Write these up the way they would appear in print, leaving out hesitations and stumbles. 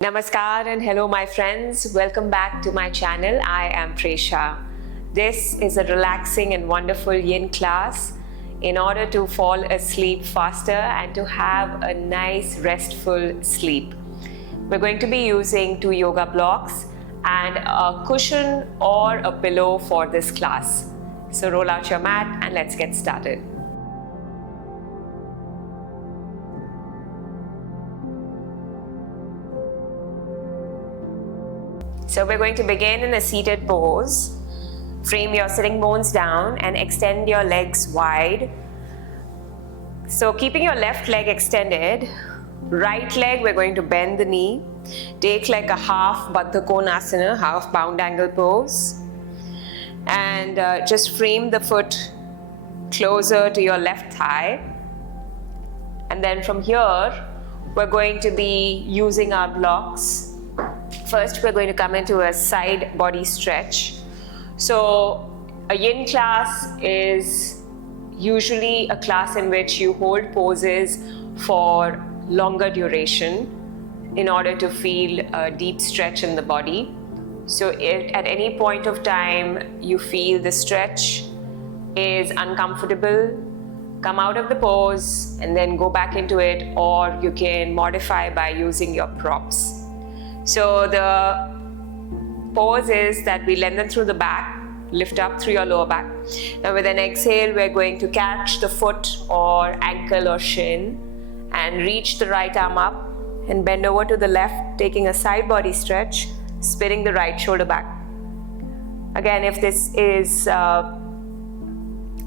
Namaskar and hello my friends. Welcome back to my channel. I am Presha. This is a relaxing and wonderful yin class in order to fall asleep faster and to have a nice restful sleep. We're going to be using 2 yoga blocks and a cushion or a pillow for this class. So roll out your mat and let's get started. So we're going to begin in a seated pose. Frame your sitting bones down and extend your legs wide. So keeping your left leg extended, right leg we're going to bend the knee. Take like a half Baddha Konasana, half bound angle pose. And just frame the foot closer to your left thigh. And then from here, we're going to be using our blocks. First, we're going to come into a side body stretch. So a yin class is usually a class in which you hold poses for longer duration in order to feel a deep stretch in the body. So if at any point of time you feel the stretch is uncomfortable, come out of the pose and then go back into it, or you can modify by using your props. So the pose is that we lengthen through the back, lift up through your lower back. Now with an exhale, we're going to catch the foot or ankle or shin and reach the right arm up and bend over to the left, taking a side body stretch, spinning the right shoulder back. Again, if this is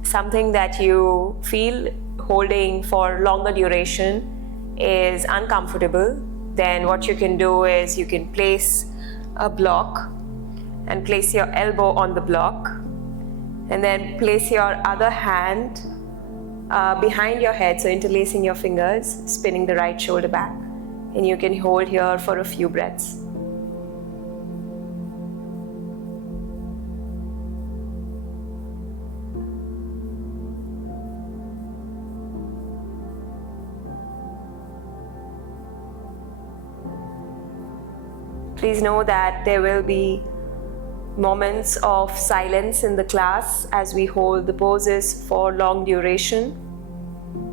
something that you feel holding for longer duration is uncomfortable, then what you can do is you can place a block and place your elbow on the block and then place your other hand behind your head, so interlacing your fingers, spinning the right shoulder back, and you can hold here for a few breaths. Please know that there will be moments of silence in the class as we hold the poses for long duration.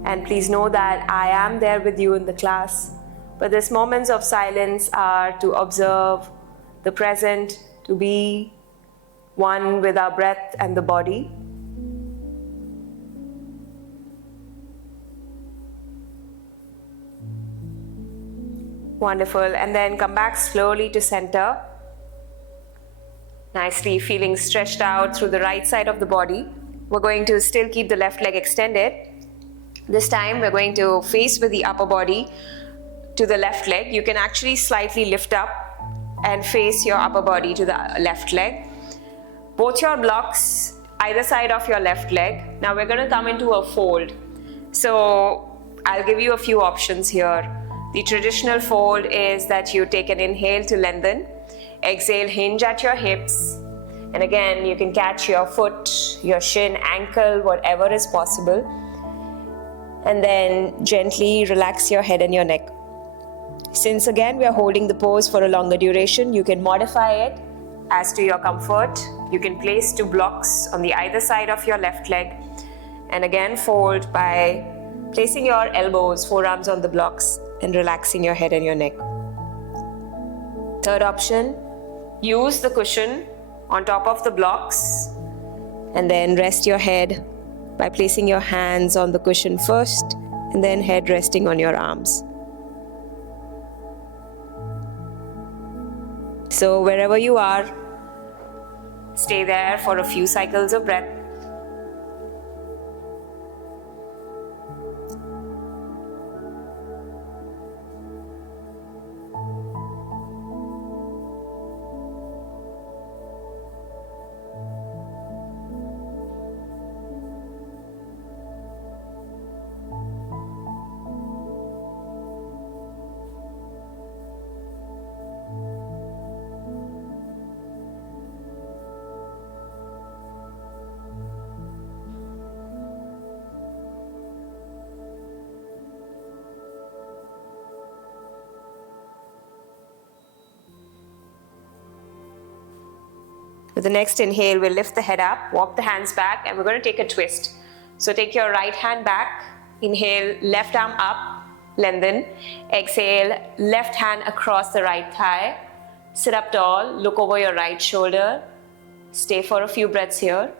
And please know that I am there with you in the class. But these moments of silence are to observe the present, to be one with our breath and the body. Wonderful. And then come back slowly to center. Nicely feeling stretched out through the right side of the body. We're going to still keep the left leg extended. This time we're going to face with the upper body to the left leg. You can actually slightly lift up and face your upper body to the left leg. Both your blocks either side of your left leg. Now we're going to come into a fold. So I'll give you a few options here. The traditional fold is that you take an inhale to lengthen, exhale, hinge at your hips, and again you can catch your foot, your shin, ankle, whatever is possible, and then gently relax your head and your neck. Since again we are holding the pose for a longer duration, you can modify it as to your comfort. You can place 2 blocks on the either side of your left leg and again fold by placing your elbows, forearms on the blocks and relaxing your head and your neck. Third option, use the cushion on top of the blocks and then rest your head by placing your hands on the cushion first and then head resting on your arms. So wherever you are, stay there for a few cycles of breath. With the next inhale, we'll lift the head up, walk the hands back, and we're going to take a twist. So take your right hand back, inhale, left arm up, lengthen. Exhale, left hand across the right thigh. Sit up tall, look over your right shoulder. Stay for a few breaths here.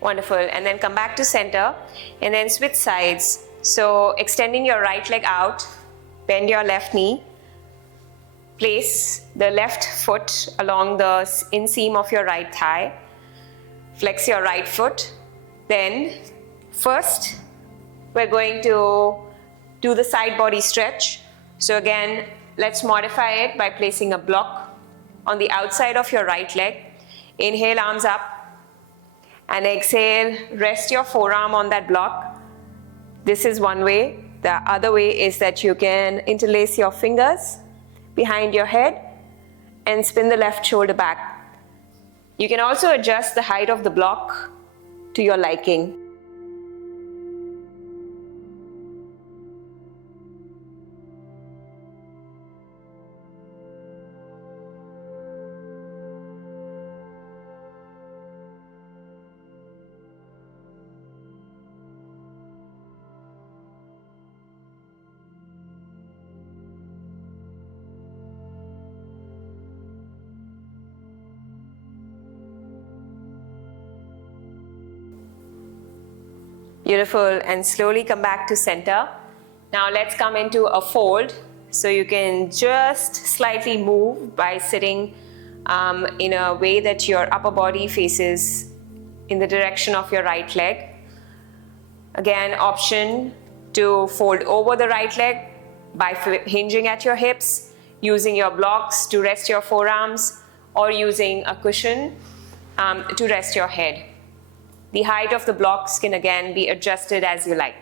Wonderful. And then come back to center and then switch sides. So extending your right leg out, bend your left knee, place the left foot along the inseam of your right thigh, flex your right foot. Then first we're going to do the side body stretch. So again, let's modify it by placing a block on the outside of your right leg. Inhale, arms up. And exhale, rest your forearm on that block. This is one way. The other way is that you can interlace your fingers behind your head and spin the left shoulder back. You can also adjust the height of the block to your liking. Beautiful, and slowly come back to center. Now let's come into a fold. So you can just slightly move by sitting in a way that your upper body faces in the direction of your right leg. Again, option to fold over the right leg by hinging at your hips, using your blocks to rest your forearms, or using a cushion to rest your head. The height of the blocks can again be adjusted as you like.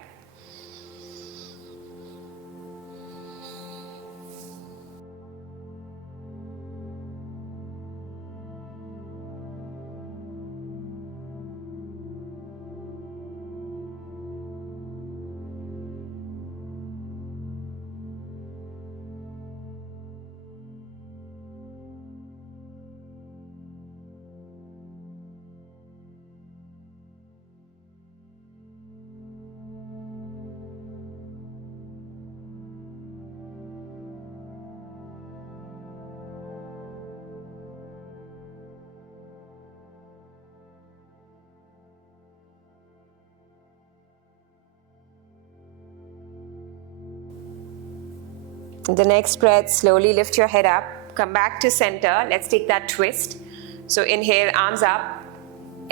The next breath, slowly lift your head up, come back to center. Let's take that twist. So inhale, arms up.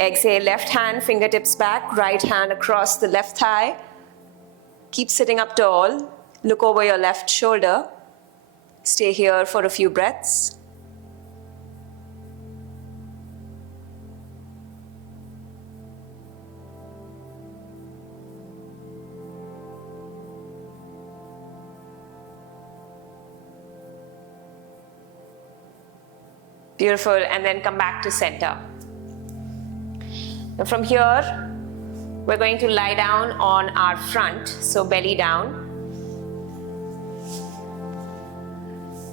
Exhale, left hand, fingertips back, right hand across the left thigh. Keep sitting up tall. Look over your left shoulder. Stay here for a few breaths. Beautiful, and then come back to center. Now from here, we're going to lie down on our front, so belly down.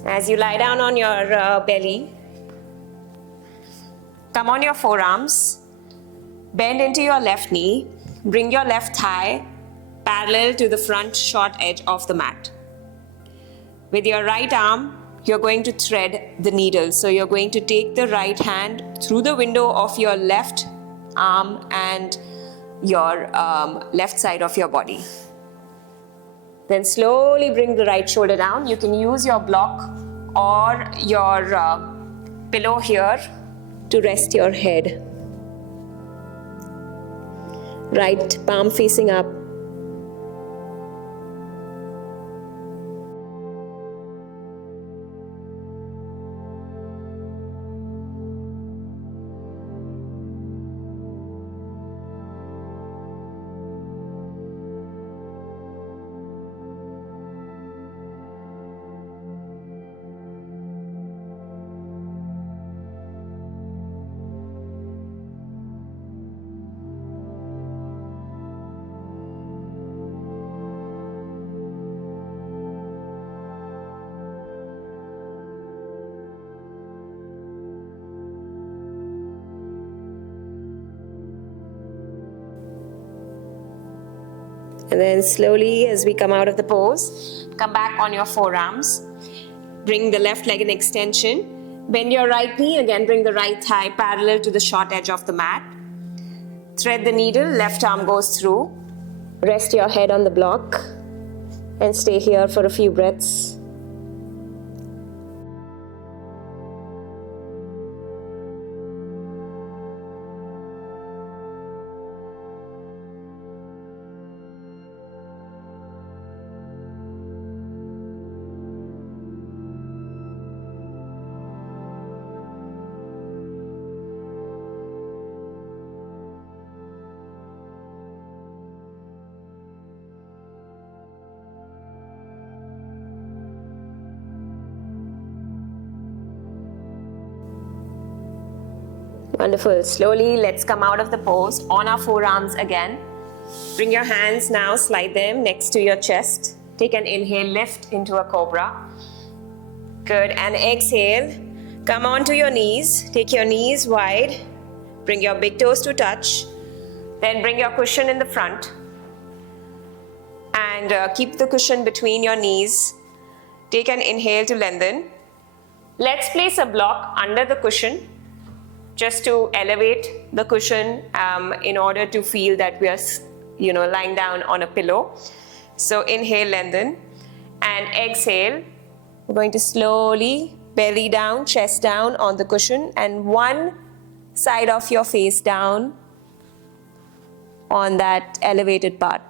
As you lie down on your belly, come on your forearms, bend into your left knee, bring your left thigh parallel to the front short edge of the mat. With your right arm, you're going to thread the needle. So you're going to take the right hand through the window of your left arm and your left side of your body. Then slowly bring the right shoulder down. You can use your block or your pillow here to rest your head. Right palm facing up. And then slowly, as we come out of the pose, come back on your forearms. Bring the left leg in extension. Bend your right knee. Again, bring the right thigh parallel to the short edge of the mat. Thread the needle. Left arm goes through. Rest your head on the block. And stay here for a few breaths. Wonderful. Slowly, let's come out of the pose on our forearms again. Bring your hands now, slide them next to your chest. Take an inhale, lift into a cobra. Good. And exhale. Come onto your knees. Take your knees wide. Bring your big toes to touch. Then bring your cushion in the front. And keep the cushion between your knees. Take an inhale to lengthen. Let's place a block under the cushion, just to elevate the cushion in order to feel that we are, lying down on a pillow. So inhale, lengthen, and exhale. We're going to slowly belly down, chest down on the cushion, and one side of your face down on that elevated part.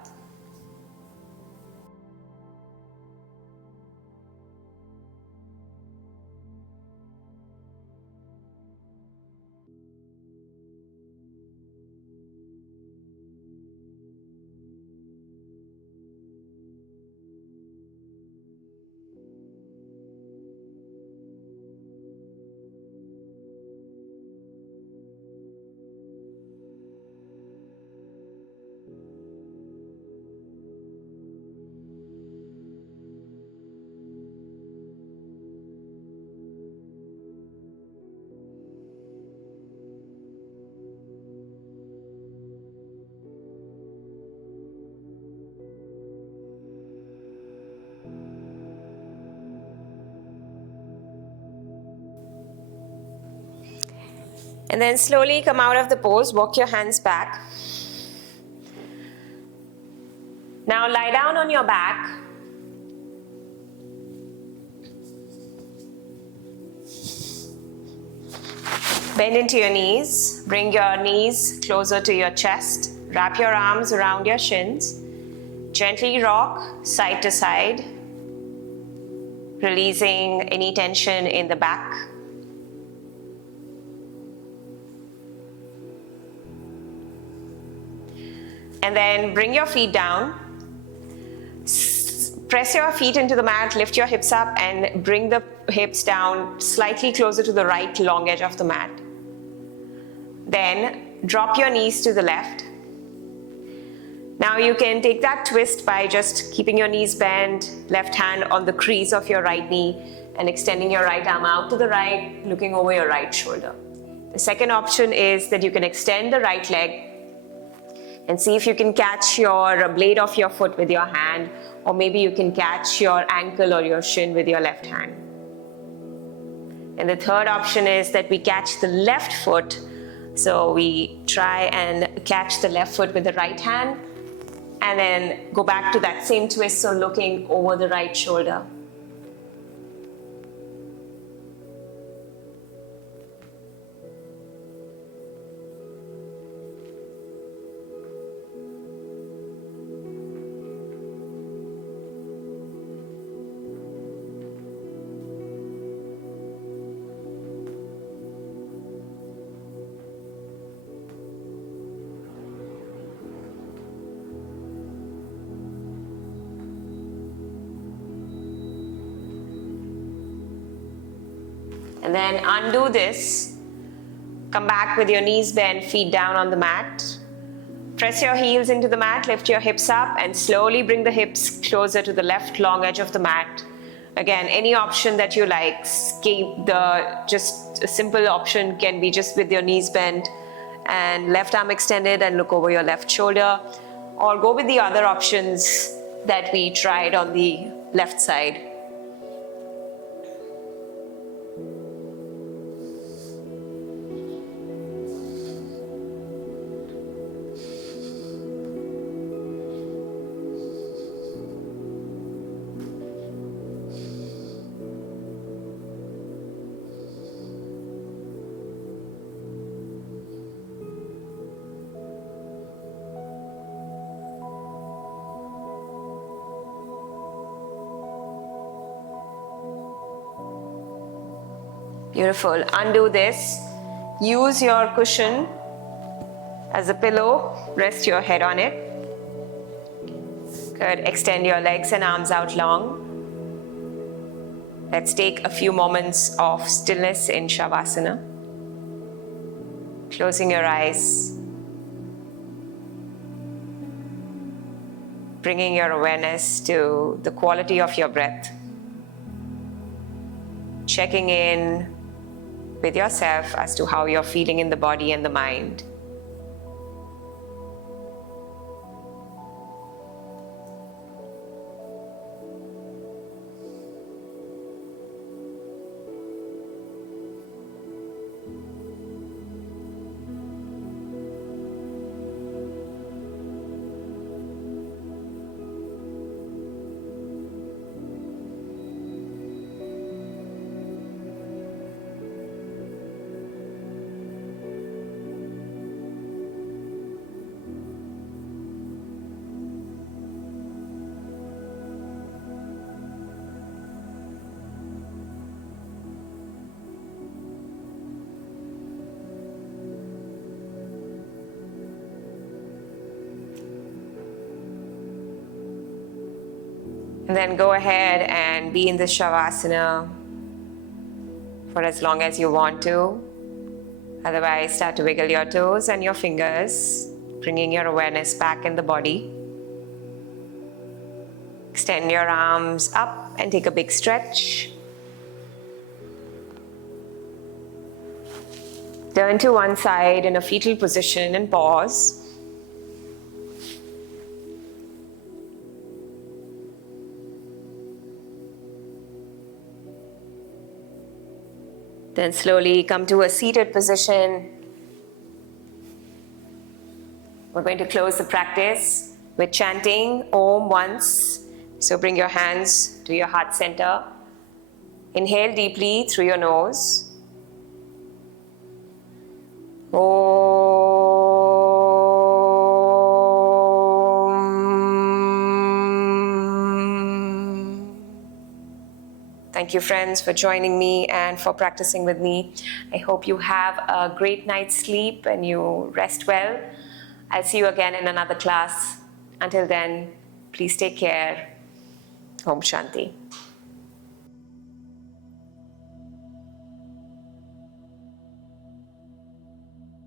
And then slowly come out of the pose, walk your hands back. Now lie down on your back. Bend into your knees, bring your knees closer to your chest, wrap your arms around your shins, gently rock side to side, releasing any tension in the back. And then bring your feet down. Press your feet into the mat, lift your hips up, and bring the hips down slightly closer to the right long edge of the mat. Then drop your knees to the left. Now you can take that twist by just keeping your knees bent, left hand on the crease of your right knee, and extending your right arm out to the right, looking over your right shoulder. The second option is that you can extend the right leg and see if you can catch your blade of your foot with your hand, or maybe you can catch your ankle or your shin with your left hand. And the third option is that we catch the left foot. So we try and catch the left foot with the right hand, and then go back to that same twist, so looking over the right shoulder. And then undo this. Come back with your knees bent, feet down on the mat. Press your heels into the mat, lift your hips up, and slowly bring the hips closer to the left long edge of the mat. Again, any option that you like. Just a simple option can be just with your knees bent and left arm extended, and look over your left shoulder. or go with the other options that we tried on the left side. Beautiful. Undo this. Use your cushion as a pillow. Rest your head on it. Good. Extend your legs and arms out long. Let's take a few moments of stillness in Shavasana. Closing your eyes. Bringing your awareness to the quality of your breath. Checking in with yourself as to how you're feeling in the body and the mind. And then go ahead and be in this Shavasana for as long as you want to. Otherwise, start to wiggle your toes and your fingers, bringing your awareness back in the body. Extend your arms up and take a big stretch. Turn to one side in a fetal position and pause. Then slowly come to a seated position. We're going to close the practice with chanting Om once. So bring your hands to your heart center. Inhale deeply through your nose. Thank you, friends, for joining me and for practicing with me. I hope you have a great night's sleep and you rest well. I'll see you again in another class. Until then, please take care. Om Shanti.